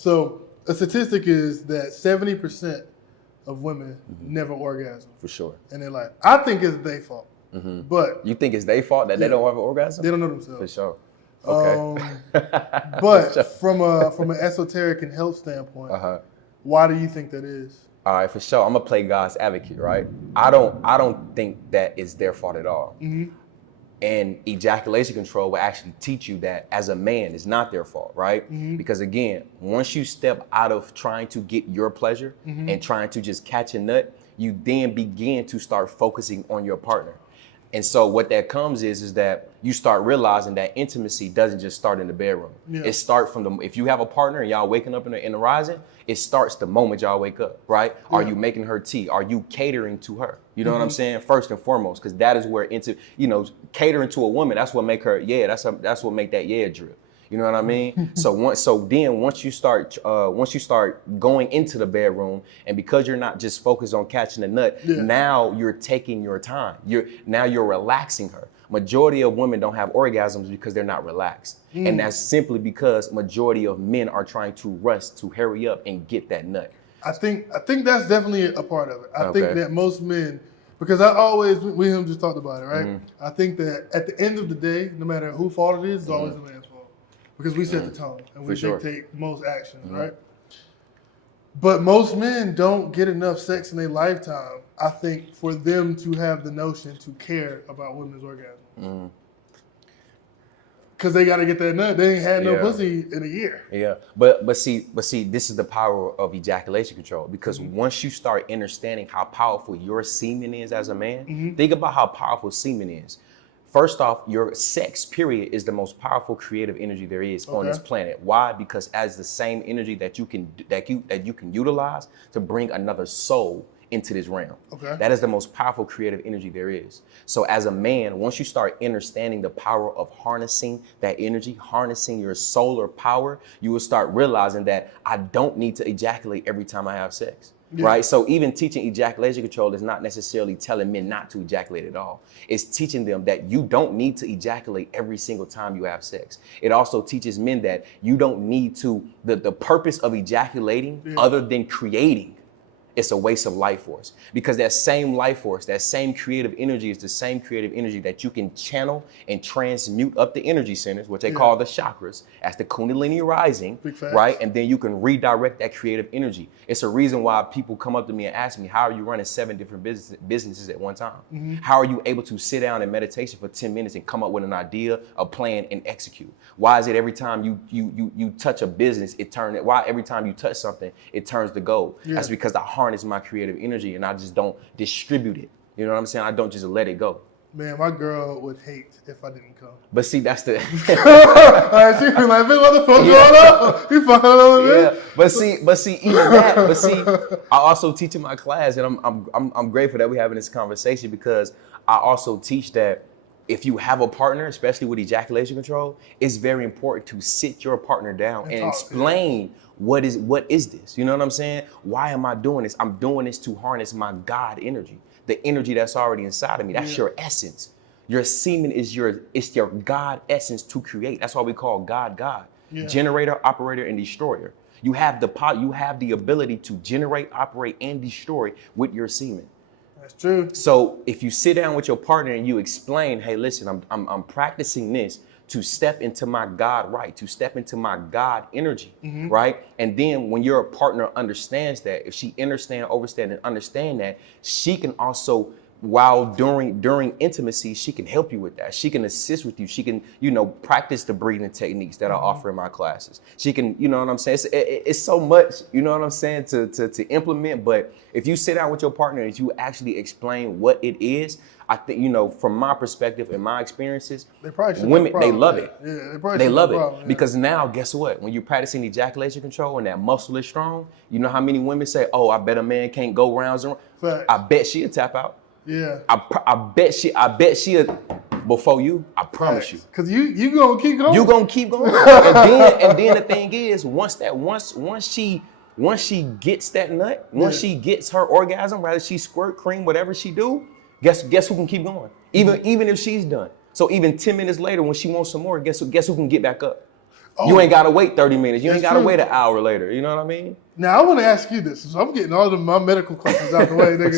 So a statistic is that 70% of women never orgasm. For sure. And they're like, I think it's their fault. But you think it's their fault that they don't have an orgasm? They don't know themselves. For sure. Okay. But from an esoteric and health standpoint, why do you think that is? All right, for sure. I'm gonna play God's advocate, right? I don't think that it's their fault at all. And ejaculation control will actually teach you that as a man, it's not their fault, right? Because again, once you step out of trying to get your pleasure and trying to just catch a nut, you then begin to start focusing on your partner. And so what that comes is that you start realizing that intimacy doesn't just start in the bedroom. It starts from if you have a partner and y'all waking up in the rising, it starts the moment y'all wake up, right? Are you making her tea? Are you catering to her? You know what I'm saying? First and foremost, because that is where catering to a woman, that's what make her, that's what make that drip. You know what I mean? So once you start going into the bedroom, and because you're not just focused on catching a nut, now you're taking your time. You're relaxing her. Majority of women don't have orgasms because they're not relaxed. And that's simply because majority of men are trying to rush to hurry up and get that nut. I think that's definitely a part of it. I think that most men, because I always, we him just talked about it, right? I think that at the end of the day, no matter who fault it is, it's always the man's fault. Because we set the tone and we dictate most actions, right? But most men don't get enough sex in their lifetime, I think, for them to have the notion to care about women's orgasm. Because they got to get that nut. They ain't had no pussy in a year. Yeah, but see, this is the power of ejaculation control. Because once you start understanding how powerful your semen is as a man, think about how powerful semen is. First off, your sex, period, is the most powerful creative energy there is on this planet. Why? Because as the same energy that you can utilize to bring another soul into this realm. That is the most powerful creative energy there is. So as a man, once you start understanding the power of harnessing that energy, harnessing your solar power, you will start realizing that I don't need to ejaculate every time I have sex. Right? So even teaching ejaculation control is not necessarily telling men not to ejaculate at all. It's teaching them that you don't need to ejaculate every single time you have sex. It also teaches men that you don't need to, the purpose of ejaculating other than creating, it's a waste of life force, because that same life force, that same creative energy is the same creative energy that you can channel and transmute up the energy centers, which they call the chakras, as the Kundalini rising, right? And then you can redirect that creative energy. It's a reason why people come up to me and ask me, how are you running 7 different businesses at one time? How are you able to sit down in meditation for 10 minutes and come up with an idea, a plan, and execute? Why is it every time you touch a business, why every time you touch something, it turns to gold? That's because I harness my creative energy and I just don't distribute it. You know what I'm saying? I don't just let it go. Man, my girl would hate if I didn't come. But see, that's the. She'd be like, "Man, what the fuck going on? You fucking on me?" But see, even that. But see, I also teach in my class, and I'm grateful that we're having this conversation, because I also teach that if you have a partner, especially with ejaculation control, it's very important to sit your partner down and explain what is this? You know what I'm saying? Why am I doing this? I'm doing this to harness my God energy, the energy that's already inside of me. That's your essence. Your semen is your God essence to create. That's why we call God. Generator, operator, and destroyer. You have the ability to generate, operate, and destroy with your semen. That's true. So if you sit down with your partner and you explain, hey, listen, I'm practicing this to step into my God right, to step into my God energy, right? And then when your partner understands that, if she understand that, she can also, while during intimacy, she can help you with that. She can assist with you. She can, practice the breathing techniques that I offer in my classes. She can, you know what I'm saying? It's so much, you know what I'm saying, to implement. But if you sit down with your partner and you actually explain what it is, I think, from my perspective and my experiences, women, they love it. Yeah, they love it. Because now, guess what? When you're practicing ejaculation control and that muscle is strong, you know how many women say, oh, I bet a man can't go rounds and rounds. I bet she'll tap out. Yeah. I bet she'll, before you, I promise you. Because you gonna keep going. You gonna keep going. and then the thing is, once she gets that nut, once she gets her orgasm, whether she squirt, cream, whatever she do, guess who can keep going? Even if she's done. So even 10 minutes later, when she wants some more, guess who can get back up? You ain't gotta wait 30 minutes. You ain't That's gotta true. wait an hour later. You know what I mean? Now I want to ask you this. So I'm getting all of my medical questions out the way, nigga.